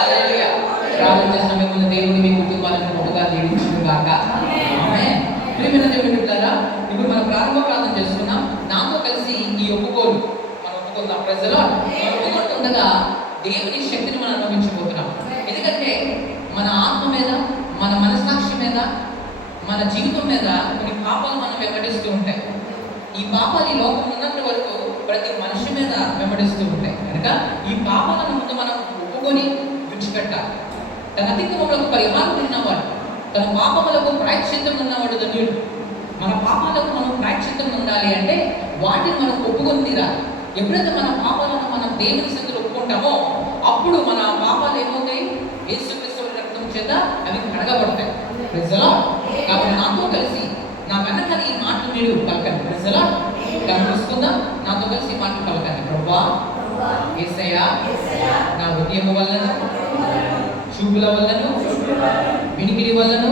హల్లెలూయా. ప్రార్థన చేసిన మిమ్మల్ని దేవుడు మీ కుటుంబాలను బహుగా దీవించును గాక. ఆమేన్. ప్రియమైన దేవుని బిడ్డలారా, ఇప్పుడు మనం ప్రారంభ ప్రార్థన చేసుకున్నాం. నాతో కలిసి ఈ ఒప్పుకోలు మనం ఒప్పుకుందాం. ప్రజలు మనం ఒప్పుకుంటుండగా దేవుని శక్తిని మనం అనుభవించబోతున్నాం. ఎందుకంటే మన ఆత్మ మీద, మన మనస్సాక్షి మీద, మన జీవితం మీద కొన్ని పాపాలు మనం వెంబడిస్తూ ఉంటాయి. ఈ పాపాలు ఈ లోకం ఉన్నంత వరకు ప్రతి మనిషి మీద వెంబడిస్తూ ఉంటాయి కనుక ఈ పాపాలను ముందు మనం ఒప్పుకొని విడిచిపెట్టాలి. తన అతిక్రమములకు పరిహారం ఉన్నవాడు, తన పాపములకు ప్రాయశ్చిత్తం ఉన్నవాడు ధన్యుడు. మన పాపాలకు మనం ప్రాయశ్చిత్తం ఉండాలి అంటే వాటిని మనం ఒప్పుకొని తీరాలి. ఎప్పుడైతే మన పాపాలను మనం దేవుని సన్నిధిలో ఒప్పుకుంటామో అప్పుడు మన పాపాలు ఏమవుతాయి? యేసుక్రీస్తు రక్తం చేత అవి కడగబడతాయి. ప్రజలా కాబట్టి నాతో కలిసి నా వెనకాల ఈ మాటలు మీరు పలకండి. ప్రజలా కనుకుందాం. నాతో కలిసి ఈ మాటలు పలకండి. ప్రభువా యేసయ్యా, నా ఉదయం వల్లను, చూపుల వల్లను, వినికిడి వల్లను,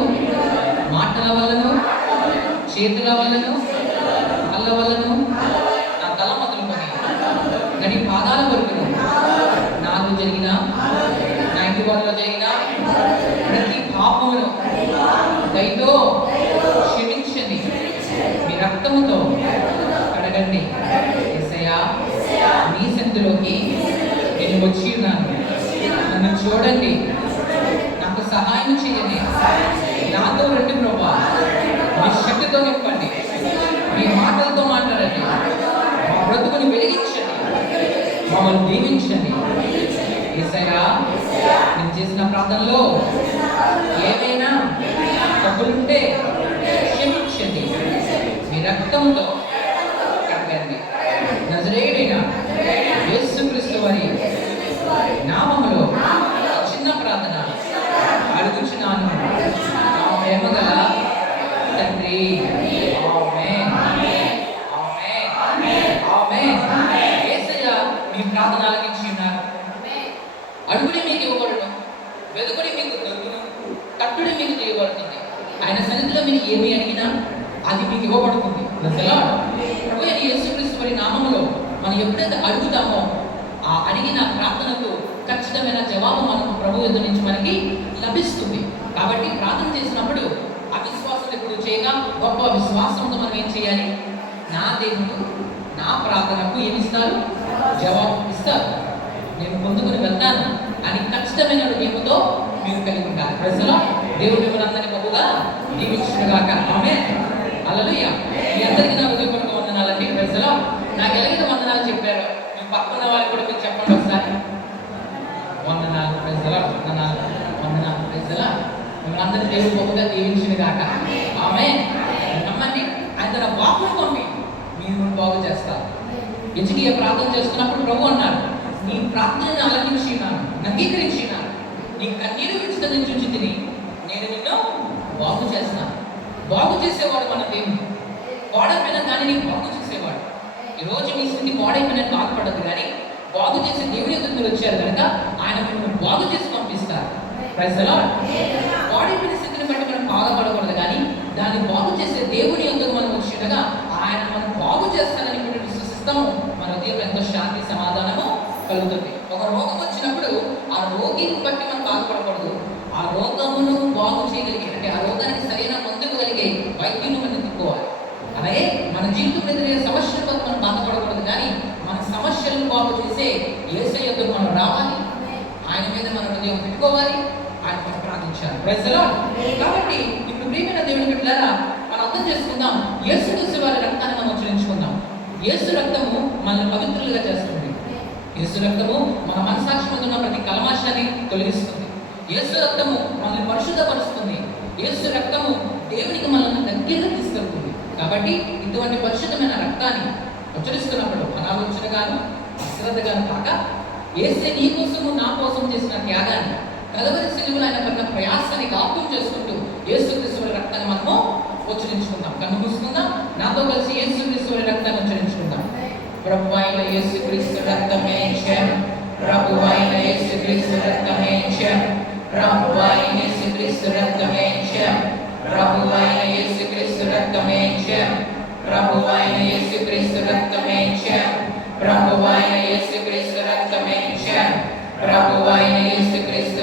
మాటల వల్లను, చేతుల వల్లను, కళ్ళ వల్లను, నా తల మొదలుకొని నడి పాదాల వరకు నాలో జరిగిన, నా ఇంటి వాళ్ళలో జరిగిన ప్రతి పాపమును దయతో క్షమించండి, మీ రక్తముతో కడగండి. యేసయ్యా, మీ సన్నిధిలోకి నేను వచ్చి ఉన్నాను. నన్ను చూడండి, నాకు సహాయం చేయండి. నాతో రండి ప్రభువా, మీ శక్తితో నింపండి, మీ మాటలతో మాట్లాడండి, మా బ్రతుకుని వెలిగించండి, మమ్మల్ని దీవించండి. యేసయ్యా, నేను చేసిన ప్రార్థనలో ఏమైనా తప్పులుంటే క్షమించండి, మీ రక్తంతో కడగండి. నజరేయుడైన యేసుక్రీస్తు వారి నామములో చిన్న ప్రార్థన అడుగుచున్నాను నా ప్రేమగల తండ్రి. ఆమేన్. ఆమేన్. ఆమేన్. యేసయ్య మీ ప్రార్థన ఆలకించి ఉన్నారు. అడుగుడి మీకు ఇవ్వబడును, వెదుకుడి మీకు దొరుకును, తట్టుడి మీకు చేయబడుతుంది. ఆయన సన్నిధిలో మీరు ఏమి అడిగినా అది మీకు ఇవ్వబడుతుంది. ప్రభు అయిన యేసుక్రీస్తు వారి నామములో మనం ఎప్పుడైతే అడుగుతామో ఆ అడిగిన ప్రార్థనకు ఖచ్చితమైన జవాబు మనకు ప్రభు ఎదురు నుంచి మనకి లభిస్తుంది. కాబట్టి ప్రార్థన చేసినప్పుడు అవిశ్వాసం ఎప్పుడు చేయగా గొప్ప విశ్వాసంతో మనం ఏం చేయాలి? నా దేవుడు నా ప్రార్థనకు ఏమిస్తారు? జవాబు ఇస్తారు, నేను పొందుకుని వెళ్తాను అని ఖచ్చితమైన హృదయంతో మీరు కలిగి ఉంటారు. ప్రజలు దేవుడు మిమ్మల్ని అందరినీ బహుగా దీవించునుగాక. ఆమేన్. హల్లెలూయా. మీ అందరికీ నా హృదయపూర్వక వందనాలండి. ప్రజలు నాకు ఎలాగైతే వందనాలు చెప్పారో మీ పక్కన వారికి కూడా మీరు చెప్పండి ఒకసారి. వందనాలు ప్రజలు, వందనాలు, వందనాలు ప్రజలు. మిమ్మల్ని అందరినీ దేవుడు బహుగా దీవించునుగాక. ఆమేన్. నమ్మండి, ఆయన తన వాక్కును పంపి మీరు బాగు చేస్తారు. హెచ్డీఏ ప్రార్థన చేస్తున్నప్పుడు ప్రభు అన్నారు, నీ ప్రార్థనను ఆలకించి ఉన్నాను, అంగీకరించి ఉన్నాను, నీ కన్నీరు విడిచిదని చూచి తిని నేను నిన్ను బాగు చేస్తాను. బాగు చేసేవాడు మన దేవుడు. పాడైపోయినా కానీ నీకు బాగు చేసేవాడు. ఈరోజు మీ స్థితి పాడైపోయినా బాధపడదు, కానీ బాగు చేసే దేవుని ఎదురు మీరు వచ్చారు కనుక ఆయన మిమ్మల్ని బాగు చేసి పంపిస్తారు. Praise the lord. పాడైపోయిన స్థితిని బట్టి మనం బాధపడకూడదు, కానీ దాన్ని బాగు చేసే దేవుని ఎందుకు మనం వచ్చినగా ఆయన మనం బాగు చేస్తానని మీరు విశ్వసిస్తాము. మన దేవుడు ఎంతో శాంతి సమాధానము కలుగుతుంది. ఒక రోగం వచ్చినప్పుడు ఆ రోగిని బట్టి మనం బాధపడకూడదు, ఆ రోగమును బాగు చేయగలిగే, అంటే ఆ రోగానికి సరైన మందుకు కలిగే వైద్యుని మనం ఎత్తుకోవాలి. అలాగే మన జీవితం ఎదురే సమస్యల వల్ల మనం బాధపడకూడదు, కానీ మన సమస్యలను బాగు చేసే యేసయ్యకు మనం రావాలి, ఆయన మీద మన హృదయం పెట్టుకోవాలి, ఆయన మనం ప్రార్థించాలి. Praise the lord. కాబట్టి ఇప్పుడు ప్రియమైన దేవుని బిడ్డలారా, మనం అర్థం చేసుకుందాం, యేసుక్రీస్తు వారి రక్తాన్ని మనం ఉచ్చరించుకుందాం. యేసు రక్తము మనల్ని పవిత్రులుగా చేస్తుంది. యేసు రక్తము మన మనసాక్షి మీద ఉన్న ప్రతి కల్మషాన్ని తొలగిస్తుంది. యేసు రక్తము మనల్ని పరిశుద్ధపరుస్తుంది. యేసు రక్తము దేవునికి మనల్ని దగ్గరగా తీసుకెళ్తుంది. కాబట్టి ఇటువంటి పరిశుద్ధమైన రక్తాన్ని ఉచ్చరిస్తున్నప్పుడు అనాలోచనగాను అశ్రద్ధగాను కాక యేసే నీ కోసము నా కోసం చేసిన త్యాగాన్ని, కలవరి సిలువలో ఆయన పడిన ప్రయాసాన్ని జ్ఞాపకం చేసుకుంటూ యేసుక్రీస్తు రక్తాన్ని మనము ఉచ్చరించుకుందాం. కన్ను మూసుకుందాం. నాతో కలిసి యేసుక్రీస్తు రక్తాన్ని ఉచ్చరించుకుందాం. ప్రభువైన యేసుక్రీస్తు రక్తమే జయం, ప్రభువైన యేసుక్రీస్తు రక్తమే జయం, ప్రభువైన యేసుక్రీస్తు రక్తమే జయం, ప్రభువైన యేసుక్రీస్తు రక్తమే జయం, ప్రభువైన యేసుక్రీస్తు రక్తమే జయం, ప్రభువైన యేసుక్రీస్తు రక్తమే జయం, ప్రభువైన యేసుక్రీస్తు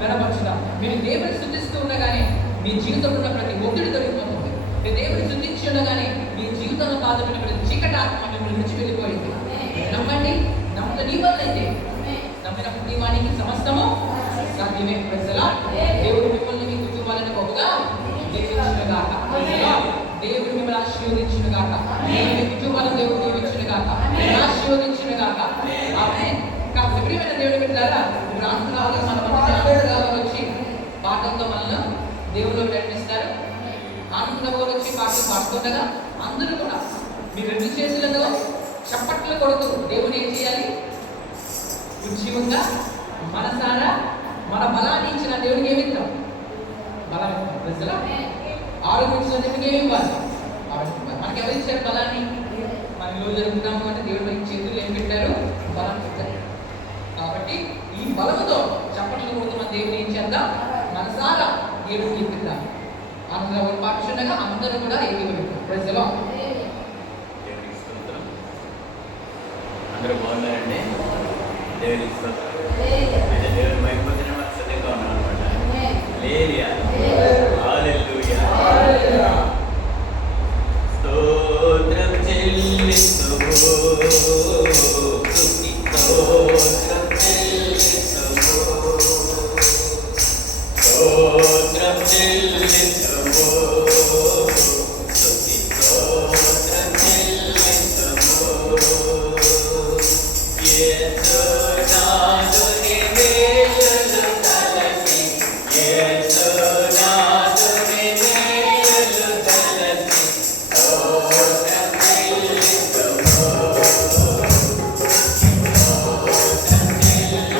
గణపరచుదాం. మీరు దేవుని స్తుతిస్తూ ఉండగానే మీ జీవితంలో ఉన్న ప్రతి ఒత్తిడి తొలగిపోతుంది. మీరు దేవుని స్తుతించి ఉండగానే మీ జీవితంలో బాధపడిన ప్రతి చీకటి ఆత్మ మిమ్మల్ని విడిచి వెళ్ళిపోయింది. నమ్మండి, నమ్ముత నీ వల్ల అయితే నమ్మినప్పుడు నీ వానికి సమస్తము సాధ్యమే. ప్రజల దేవుడు మిమ్మల్ని మీ కుటుంబాలను గొప్పగా దీవించునుగాక. దేవుడు మిమ్మల్ని ఆశీర్వదించునుగాక. మీ కుటుంబాలను దేవుడు దీవించునుగాక, ఆశీర్వదించునుగాక. ఆమేన్. కాబట్టి ప్రియమైన దేవుని బిడ్డలారా, ఇప్పుడు ఆనందంగా మన మధ్య వచ్చి పాటలతో మనల్ని దేవుళ్ళు ప్రయత్నిస్తారు. ఆనందంగా వచ్చి పాటలు పాడుతుండగా అందరూ కూడా మీ రెండు చేతులతో చప్పట్లు కొడుతూ దేవుని ఏం చేయాలి? ఉజ్జీవంగా మనసారా మన బలాన్ని ఇచ్చిన దేవునికి ఏమి ఇద్దాం? బలం ప్రజల ఆరోగ్యించిన దేవునికి ఏమి ఇవ్వాలి? మనకి ఎవరు ఇచ్చారు బలాన్ని? మనం ఈరోజు జరుగుతున్నాము అంటే దేవుడు ఈ చేతులు ఏం పెట్టారు? బలం పెట్టారు. కాబట్టి ఈ బలముతో చప్పట్లు కొడుతూ మన దేవుని ఏం చేద్దాం? మనసారా దేవుడికి ఇద్దాం. అందరూ పాఠశాలగా అందరూ కూడా ఏకీభవిస్తారు. ప్రజలు అందరూ బాగున్నారండి. దేవునికి స్తోత్రం. అయితే దేవుని మైపోతేనే మాకు సత్యంగా ఉన్నాం అనమాట. హల్లెలూయా, హల్లెలూయా. స్తోత్రం చెల్లించుము, స్తుతి స్తోత్రం చెల్లించుము, స్తోత్రం చెల్లించుము, స్తుతి స్తోత్రం చెల్లించుము. యేసునాథుని మేలులు తలచి, యేసునాథుని మేలులు తలచి, స్తోత్రం చెల్లించుము, స్తోత్రం చెల్లించుము, స్తోత్రం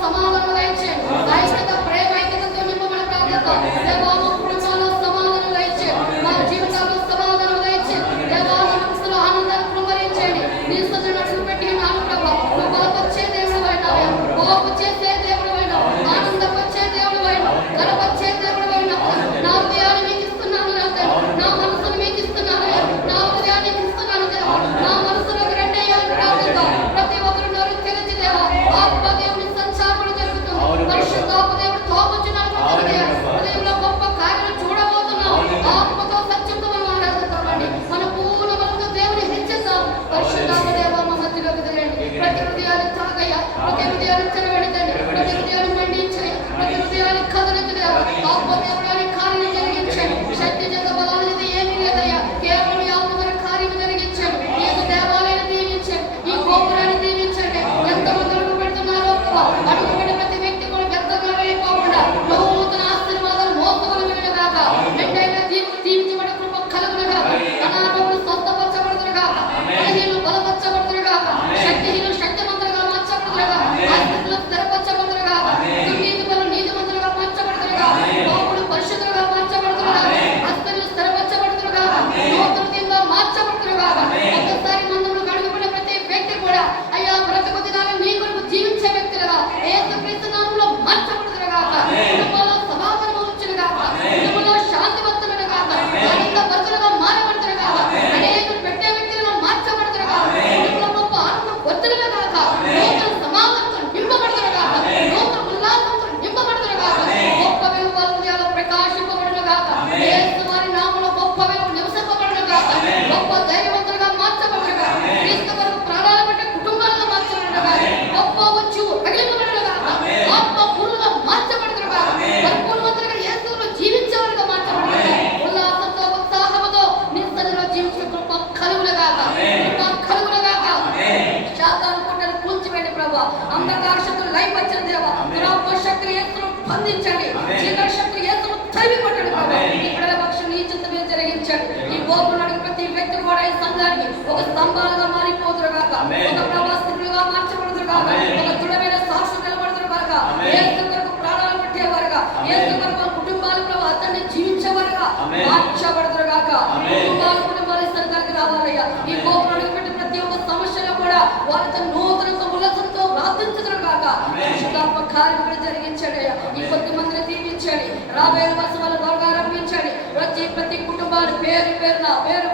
సమాధాన బంధించండి. చీకటి శక్తులు యేసును తరిమి కొట్టండి ప్రభు. ఈ బిడ్డల పక్షం నీ చిత్తమే జరిగించండి. ఈ గోపురం అడిగి ప్రతి వ్యక్తి కూడా ఈ సంఘానికి ఒక స్తంభాలుగా మారిపోతురు కాక, ఒక ప్రభాస్తులుగా మార్చబడుతురు కాక, ఒక దృఢమైన సాక్షి నిలబడుతురు కాక, యేసు కొరకు ప్రాణాలు పెట్టేవారుగా, యేసు కొరకు కుటుంబాలు ప్రభు అతన్ని జీవించేవారుగా మార్చబడుతురు కాక, కుటుంబాలు సంఘానికి రావాలయ్యా. ఈ గోపురం అడిగి పెట్టి ప్రతి ఒక్క సమస్యలో కూడా వారితో నూతనతో ఉల్లసంతో ప్రార్థించుదురు కాక, పరిశుద్ధాత్మ కార్యక్రమం జరిగించండి. ఈ కొద్ది మందిని దీవించండి. రాబోయే వర్షం వల్ల త్వరగా రప్పించండి. ప్రతి కుటుంబాన్ని పేరు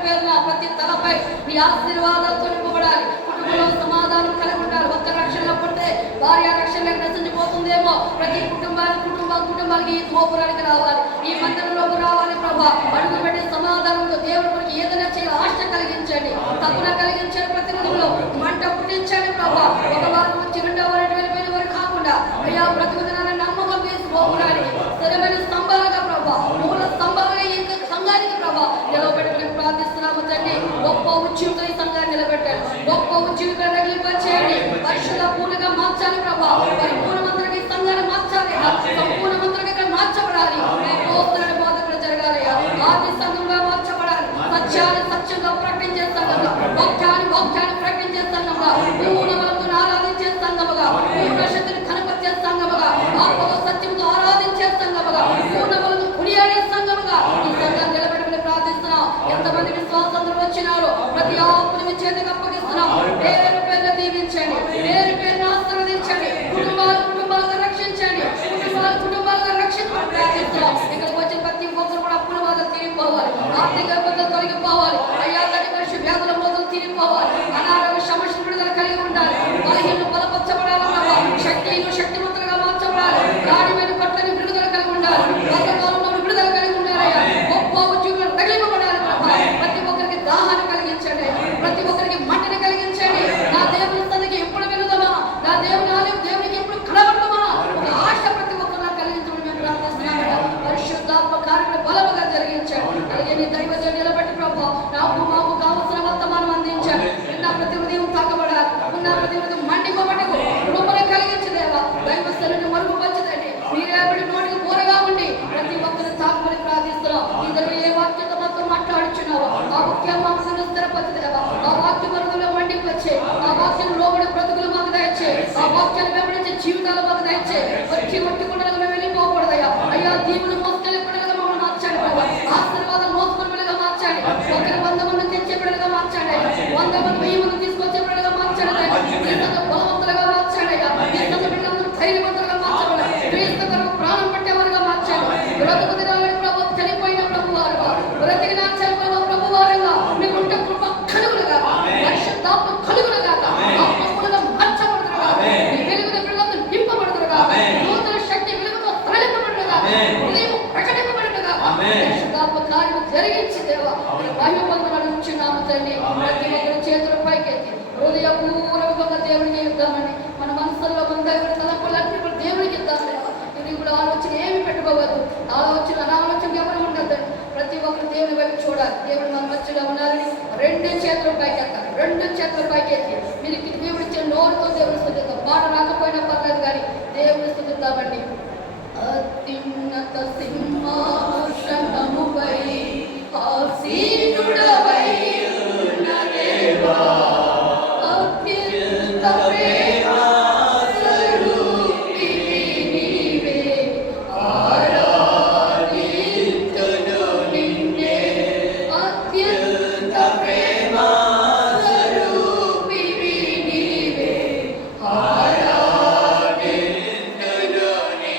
పేరున ప్రతి తలపై మీ ఆశీర్వాదాలతో నింపబడాలి. కుటుంబంలో సమాధానం కలిగి ఉండాలి. ఒక్క రక్షణలో పడితే భార్య రక్షణలోకి నశించిపోతుందేమో. ప్రతి కుటుంబానికి ఈ గోపురానికి రావాలి, ఈ మందిరంలోకి రావాలి ప్రభా. అడుగు పెట్టి సమాధానంతో దేవుడి కొరకు ఏదైనా చేయాలి ఆశ కలిగించండి, తప్పున కలిగించండి. ప్రతి రోజులో మంట పుట్టించండి ప్రభా. ఒక వారం వచ్చి రెండో వారం వెళ్ళిపోయిన వారు కాకుండా అయ్యా ప్రతిదినాన్ని నమ్మకం వేసి గోపురానికి స్థిరమైన స్తంభాలుగా ప్రభా, మూల స్తంభాలుగా ఈ సంఘానికి ప్రభా నిలబెట్టుకుని ప్రార్థిస్తున్నాము తండ్రి. గొప్ప ఉద్యోగులు ఈ సంఘాన్ని నిలబెట్టారు. గొప్ప ఉద్యోగులు రగిలింపచేయండి. పరిశుద్ధ పూర్ణంగా మార్చాలి ప్రభా. పరిపూర్ణ మంత్రులకి ఈ సంఘాన్ని మార్చాలి. సంపూర్ణ మంత్రులకి ఇక్కడ మార్చబడాలి. పోస్తున్న బోధకులు జరగాలి. ఆది సంఘంగా మార్చబడాలి. సత్యాన్ని సత్యంగా ప్రకటించే సంఘంగా, భక్త్యాన్ని ప్రకటించే సంఘంగా, పూర్ణ బలంతో ఆరాధించే సంఘముగా, పూర్ణ శక్తిని కనపరిచే సంఘముగా, ఆత్మతో సత్యంతో ఆరాధించే సంఘముగా, పూర్ణ బలంతో కుడియాడే సంఘముగా ఈ సంఘాన్ని నిలబెట్టుకుని ప్రార్థిస్తున్నాం. ఎంతమంది విశ్వాసందరూ వచ్చినారో ప్రతి ఆత్మని మీ చేతికి అప్పగిస్తున్నాం. పేరు పేరున దీవించండి, పేరు పేరున ఆశీర్వదించండి. కుటుంబాలను రక్షించండి. కుటుంబాలను రక్షించమని ప్రార్థిస్తున్నాం. ఇక్కడికి వచ్చిన ప్రతి ఒక్కరు కూడా అప్పుల బాధలు తీరిపోవాలి, ఆర్థిక ఇబ్బందులు తొలగిపోవాలి. అయ్యా తల్లి మనిషి వ్యాధుల మొదలు తీరిపోవాలి. అనారోగ్య సమస్యలు విడుదల కలిగి ఉండాలి. బలహీనలు బలపరచబడాలి. శక్తివంతులుగా మార్చబడాలి. గాడి మీద కొట్టని విడుదల కలిగి ఉండాలి. బతకాలంలో విడుదల కలిగి ఉండాలి. గొప్ప ఉద్యోగులను తగిలింపబడాలి. ప్రతి ఒక్కరికి దాహాన్ని కలిగించండి. ప్రతి ఒక్కరికి మంటని కలిగించండి. నా దేవుని సన్నిధికి ఎప్పుడు వెళుదామా, నా దేవునికి ఎప్పుడు కనబడదామా, ఒక ఆశ ప్రతి ఒక్కరు కలిగించమని మేము ప్రార్థిస్తున్నాము. పరిశుద్ధాత్మ కార్యక్రమం బలముగా జరిగించండి. అలాగే నీ దైవజనం నిలబెట్టి ప్రభు మాకు కావలసిన వర్తమానం అందించండి. నిన్న ప్రతి ఉదయం తాకబడాలి. ఉన్న ప్రతి ఉదయం మండిపోబట్టకు రూపని కలిగించదేవా. దైవస్థలను మరుగుపరచదండి. మీరేపటి నోటికి పూరగా ఉండి ప్రతి ఒక్కరిని తాకమని ప్రార్థిస్తున్నాం. ఇద్దరు ఏ వాక్యంతో మొత్తం మాట్లాడుచున్నావో ఆ వాక్యం మాకు స్థిరపరచదేవా. ఆ వాక్యం మరుగులో మండిపచ్చే, ఆ వాక్యం లోబడి బ్రతుకులు మాకు దయచే, ఆ వాక్యాన్ని వెంబడించే జీవితాలు మాకు దయచే. వచ్చి కొండలుగా మేము వెళ్ళిపోకూడదయ్యా. అయ్యా దీవులు మోసుకెళ్ళి బిడ్డలుగా మమ్మల్ని మార్చండి ప్రభావ. ఆశీర్వాదం మోసుకొని బిడ్డలుగా మార్చండి. ఒకరి 100 మంది తెచ్చే బిడ్డలుగా మార్చండి. 100 మంది 1000 మంది తీసుకొచ్చే బిడ్డలుగా మార్చండి. బలవంతులుగా మార్చండి. బిడ్డలందరూ ధైర్యవంతులుగా మార్చండి. క్రీస్తు కొరకు ప్రాణం పెట్టేవారుగా మార్చండి. బ్రతుకు దినాలని ప్రభు చనిపోయిన ప్రభు వారుగా, బ్రతికిన ప్రభు వారుగా మీకుంటే కృప కలుగులుగా, పరిశుద్ధాత్మ కలుగులుగా, ఆత్మములుగా మార్చబడుతురుగా, వెలుగుల బిడ్డలందరూ నింపబడుతురుగా, నూతన శక్తి వెలుగుతో తరలింపబడుగా, ఉదయం ప్రకటింపబడుగా, పరిశుద్ధాత్మ కార్యము జరిగించి దేవా మహిమ పొందమని ఉంచున్నాము తండ్రి. ప్రతి ఒక్కరి చేతుల పైకెత్తి హృదయపూర్వకంగా దేవుడికి ఇద్దామని మన మనసుల్లో మన దగ్గర తలపులన్నీ కూడా దేవుడికి ఇద్దాం దేవా. ఇది కూడా ఆలోచన ఏమి పెట్టుకోవద్దు. అనాలోచన ఎవరు ఉండద్దండి. ప్రతి ఒక్కరు దేవుని వైపు చూడాలి. దేవుడు మన మధ్యలో ఉన్నారని 2 చేతుల పైకెత్తాలి. 2 చేతుల పైకెత్తి మీరు దేవుడి ఇచ్చిన నోరుతో దేవుని స్తుతిద్దాం. మాట రాకపోయినా పర్లేదు కానీ దేవుని స్తుతిద్దామండి. అత్యున్నత సింహాసనముపై ఆసీనుడవై ఉన్న దేవా, అత్యంత ప్రేమ స్వరూపివి నీవే, ఆరాధింతును నిన్నే. అత్యంత ప్రేమ స్వరూపివి నీవే, ఆరాధింతును నిన్నే.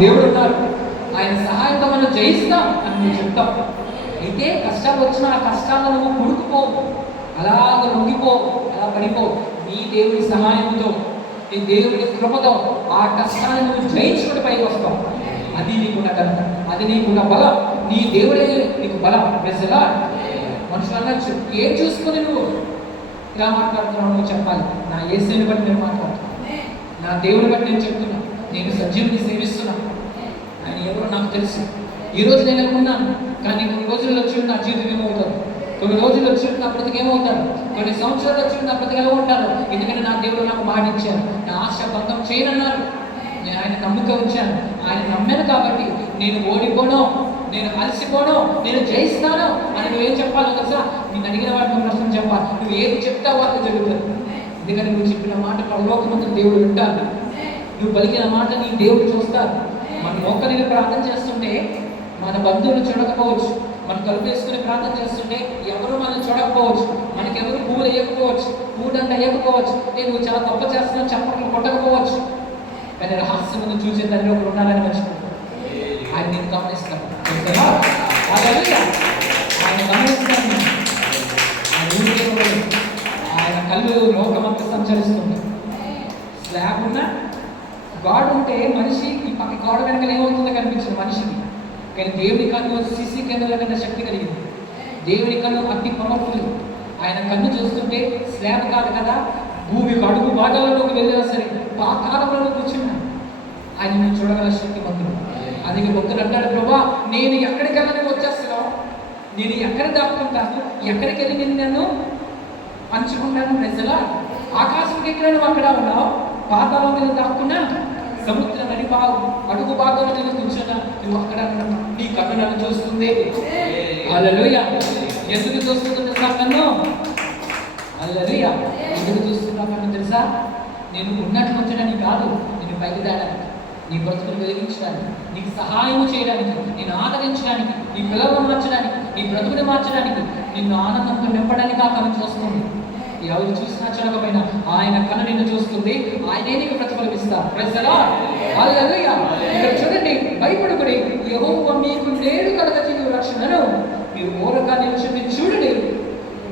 దేవుడు ఉన్నారు, ఆయన సహాయంతో మనం జయిస్తాం అని నువ్వు చెప్తావు. అయితే కష్టాలు వచ్చిన ఆ కష్టాలను నువ్వు ముడుకుపోవు, అలాగ లొంగిపోవు, అలా పడిపోవు. నీ దేవుడి సహాయంతో, నీ దేవుడి కృపతో ఆ కష్టాన్ని నువ్వు జయించుకుంటూ పైకి వస్తావు. అది నీకున్న ఘనత, అది నీకున్న బలం. నీ దేవుడే నీకు బలం. ప్రజలా మనుషులన్నా ఏం చూసుకుని నువ్వు ఇలా మాట్లాడుతున్నావు నువ్వు చెప్పాలి. నా యేసుని బట్టి నేను మాట్లాడుతున్నాను, నా దేవుని బట్టి నేను చెప్తున్నాను. నేను సజీవుని సేవిస్తున్నాను, ఆయన ఎవరో నాకు తెలుసు. ఈరోజు నేను అనుకున్నాను, కానీ కొన్ని రోజులు వచ్చి నా జీవితం ఏమవుతుంది, కొన్ని రోజులు వచ్చి నా బ్రతికి ఏమవుతాడు, కొన్ని సంవత్సరాలు వచ్చి నా బ్రతికి ఎలా ఉంటారు. ఎందుకంటే నా దేవుడు నాకు మాట ఇచ్చాను, నా ఆశ భంగం చేయనన్నారు. నేను ఆయన నమ్మిక ఉంచాను, ఆయన నమ్మాను కాబట్టి నేను ఓడిపోను, నేను అలసిపోను, నేను జయిస్తాను అని నువ్వేం చెప్పాలో తెలుసా? నేను అడిగిన వాటిని ప్రశ్న చెప్పాలి. నువ్వు ఏది చెప్తావో అది జరుగుతుంది. ఎందుకంటే నువ్వు చెప్పిన మాట పరలోకమందు దేవుడు వింటాడు, నువ్వు పలికిన మాట నీ దేవుడు చూస్తారు. మన మోకరిని ప్రార్థన చేస్తుంటే మన బంధువులు చూడకపోవచ్చు, మనం కలుపు వేసుకుని ప్రార్థన చేస్తుంటే ఎవరు మనం చూడకపోవచ్చు, మనకెవరు పువ్వులు వేయకపోవచ్చు, పూడంట వేయకపోవచ్చు, నువ్వు చాలా తప్ప చేస్తున్నావు చప్పట్లు కొట్టకపోవచ్చు. కానీ రహస్యమును చూసే తండ్రి ఒకరు ఉన్నారని మర్చిపోతాడు. ఆయన నేను గమనిస్తాను, ఆయన గమనిస్తాను. ఆయన కళ్ళు లోకమంతా సంచరిస్తుంది. స్లాబ్ ఉన్న గాడ్ ఉంటే మనిషి ఈ పక్క గోడ వెనక ఏమవుతుందో కనిపించింది మనిషికి. కానీ దేవుడి కన్ను సీసీ కెమెరాల కన్నా శక్తి కలిగింది. దేవుడి కన్ను అతి పవర్ఫుల్. ఆయన కన్ను చూస్తుంటే స్లాబ్ కాదు కదా, భూమికి అడుగు భాగాలలోకి వెళ్ళినా సరే పాతాళంలో కూర్చున్నా ఆయన చూడగల శక్తి మందులు. అందుకే భక్తులు అంటాడు, ప్రభా నేను ఎక్కడికి వెళ్ళని వచ్చేస్తున్నావు, నేను ఎక్కడ దాక్కుంటాను, ఎక్కడికి వెళ్ళి నేను నన్ను పంచుకుంటాను. ప్రజలా ఆకాశంకి ఎక్కడ నువ్వు అక్కడ ఉన్నావు, పాతాళం మీద దాక్కున్నా, సముద్ర నడి అడుగు భాగంలో నేను కూర్చున్నా, నువ్వు అక్కడ నీ కన్ను నన్ను చూస్తుంది. హల్లెలూయా. ఎందుకు చూస్తుంది తెలుసా కన్ను? హల్లెలూయా. ఎందుకు చూస్తున్నావు కన్ను తెలుసా? నేను ఉన్నట్లు ఉంచడానికి కాదు, నేను పైకి తేడానికి, నీ బ్రతుకును వెలిగించడానికి, నీకు సహాయం చేయడానికి, నేను ఆదరించడానికి, నీ పిల్లలను మార్చడానికి, నీ బ్రతుకుని మార్చడానికి, నిన్ను ఆనందంతో నింపడానికి ఆ కన్ను చూస్తుంది. ఎవరు చూసినా చూడకపోయినా ఆయన కన్ను నిన్ను చూస్తుంది, ఆయనే నీకు ప్రతిఫలమిస్తారు. Praise the lord. హల్లెలూయా. ఇక్కడ చూడండి, భయపడకుడి, యెహోవా మీకు నేడు కలగజేయు రక్షణను మీరు ఓరగా నిలిచి చూడండి.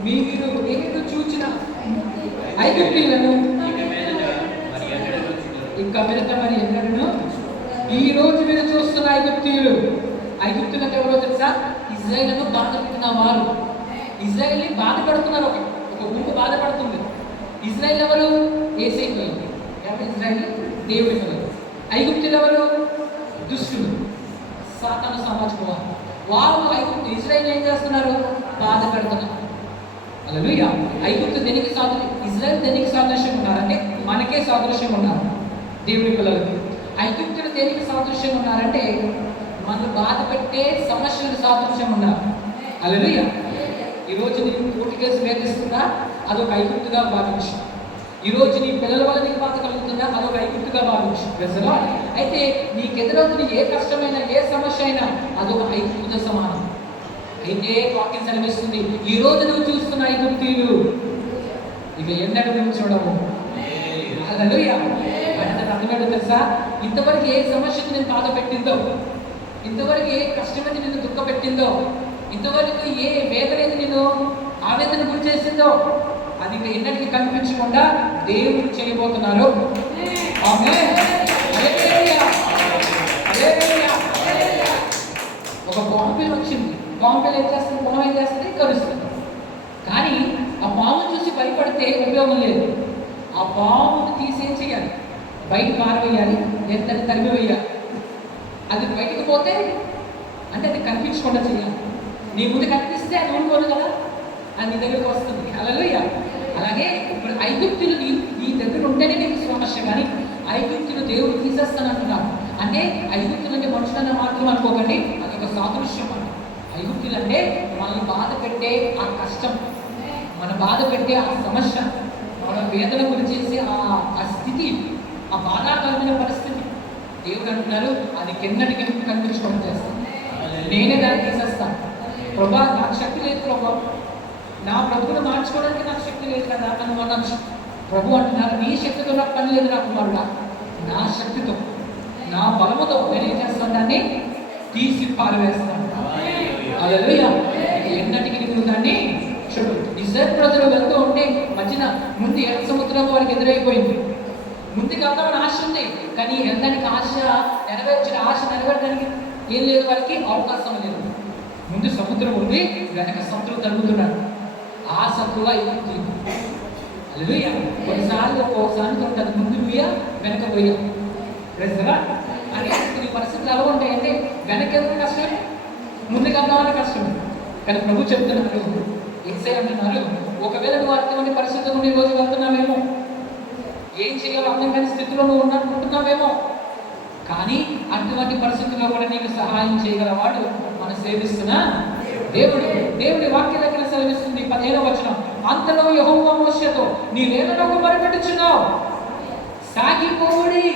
మీరు నేను చూచిన ఐగుప్తీయులను ఇంకా మీదట మరి ఎన్నడను ఈ రోజు మీరు చూస్తున్న ఐగుప్తీయులు. ఐగుప్తులు అంటే ఎవరో తెలుసా? ఇజ్రాయేలును బాధ పెట్టిన వారు. ఇజ్రాయేల్ని బాధపడుతున్నారు, ఒక గుంపు బాధపడుతుంది. ఇజ్రాయేల్ ఎవరు? యేసయ్య పిల్లలు. ఎవరు ఇజ్రాయేల్? దేవుడి పిల్లలు. ఐగుప్తులు ఎవరు? దుష్టులు, సాతాను సమాజం వారు. వాళ్ళు ఐగుప్తు ఇజ్రాయేల్ ఏం చేస్తున్నారు? బాధ పెడుతున్నారు. హల్లెలూయా. ఐగుప్తు దేనికి సాదృశ్యం, ఇజ్రాయేల్ దేనికి సాదృశ్యం ఉన్నారంటే మనకే సాదృశ్యం ఉన్నారు దేవుడి పిల్లలకి. ఐగుప్తులు దేనికి సాదృశ్యం ఉన్నారంటే మనల్ని బాధ పెట్టే సమస్యలకు సాదృశ్యం ఉన్నారు. హల్లెలూయా. ఈరోజు నీకు కోర్టు కేసు వేధిస్తుందా? అదొక ఐగుప్తుగా భావించు. ఈరోజు నీ పిల్లల వల్ల నీకు బాధ కలుగుతుందా? అదొక ఐగుప్తుగా భావించు. ప్రజలు అయితే నీకు ఎదురవుతున్న ఏ కష్టమైనా ఏ సమస్య అయినా అదొక ఐగుప్తుతో సమానం. అయితే వాక్యం సెలవిస్తుంది, ఈ రోజు నువ్వు చూస్తున్న ఐగుప్తీయులు ఇవి ఎన్నడూ నువ్వు చూడవు. హల్లెలూయా. అంటే అర్థమేంటో తెలుసా? ఇంతవరకు ఏ సమస్యకు నేను బాధ పెట్టిందో, ఇంతవరకు ఏ కష్టమైతే నిన్ను దుఃఖ పెట్టిందో, ఇంతవరకు ఏ వేదన అయితే నిన్ను ఆవేదన గురి చేసిందో అది ఇక ఎన్నటికీ కనిపించకుండా దేవుడు చేయబోతున్నారు. ఆమేన్. హల్లెలూయా. హల్లెలూయా. ఒక పాంపిల్ వచ్చింది. పాంపిల్ ఏం చేస్తుంది? పొలం ఏం చేస్తుంది? కరుస్తుంది. కానీ ఆ పామును చూసి భయపడితే ఉపయోగం లేదు. ఆ పామును తీసేం చేయాలి? బయట పారవేయాలి, లేదా తరిమి వేయాలి. అది బయటకు పోతే అంటే అది కనిపించకుండా చేయాలి. నీ ముందు కనిపిస్తే అది ఊరుకోదు కదా, అది నీ దగ్గరకు వస్తుంది. హల్లెలూయా. అలాగే ఇప్పుడు ఐగుప్తులు నీ దగ్గర ఉంటేనే నీకు సమస్య, కానీ ఐగుప్తులు దేవుడు తీసేస్తానంటున్నాడు. అంటే ఐగుప్తులు అంటే మనుషులన్న మాత్రం అనుకోకండి, అది ఒక సాదృశ్యం అంట. ఐగుప్తులు అంటే మనల్ని బాధ పెట్టే ఆ కష్టం, మన బాధ పెట్టే ఆ సమస్య, మన వేదన గురి చేసే ఆ స్థితి, ఆ బాధాకరమైన పరిస్థితి. దేవుడు అంటున్నారు అది కిందటికి కనిపించుకోవడం చేస్తాను, నేనే దాన్ని తీసేస్తాను. ప్రభా నాకు శక్తి లేదు ప్రభా, నా ప్రభువును మార్చుకోవడానికి నాకు శక్తి లేదు కదా అని అనొచ్చు. ప్రభు అంటున్నారు నీ శక్తితో నాకు పని లేదు, నాకు మళ్ళా నా శక్తితో నా బలముతో నేనేం దాన్ని తీసి పారవేస్తాను. హల్లెలూయా. ఎన్నటికి నువ్వు దాన్ని చూడు. ఇశ్రాయేలు ప్రజలు వెళ్తూ ఉంటే మధ్యన ముందు ఎర్ర సముద్రం వారికి ఎదురైపోయింది. ముందుకు వెళ్దామని ఆశ ఉంది, కానీ వెళ్ళడానికి ఆశ నెరవేర్చడానికి ఏం లేదు, వారికి అవకాశం లేదు. ముందు సముద్రం ఉంది, వెనక శత్రువు తరుగుతున్నాడు. ఆ శత్రువుగా ఇది హల్లెలూయా. కొన్నిసార్లు ఒక్కొక్కసారి ఉంటుంది, ముందు నుయ్య వెనక పోయ ప్రజలా అని కొన్ని పరిస్థితులు ఎలా ఉంటాయంటే వెనక వెళ్తే కష్టమే, ముందుకు వెళ్దామని కష్టమే. కానీ ప్రభు చెప్తున్నారు, యేసయ్య అంటున్నారు, ఒకవేళ నువ్వు అటువంటి పరిస్థితులు నుండి రోజు వెళ్తున్నావేమో, ఏం చేయాలో అర్థం కాని స్థితిలో నువ్వు ఉన్నట్టుకుంటున్నావేమో, కానీ అటువంటి పరిస్థితుల్లో కూడా నీకు సహాయం చేయగలవాడు మనం సేవిస్తున్న దేవుడు. దేవుడి వాక్య దగ్గర సెలవిస్తుంది 15వ వచనం, అంతలో యెహోవా మోషేతో నీవేళకు మొరపెట్టుచున్నావు, సాగిపోవుడి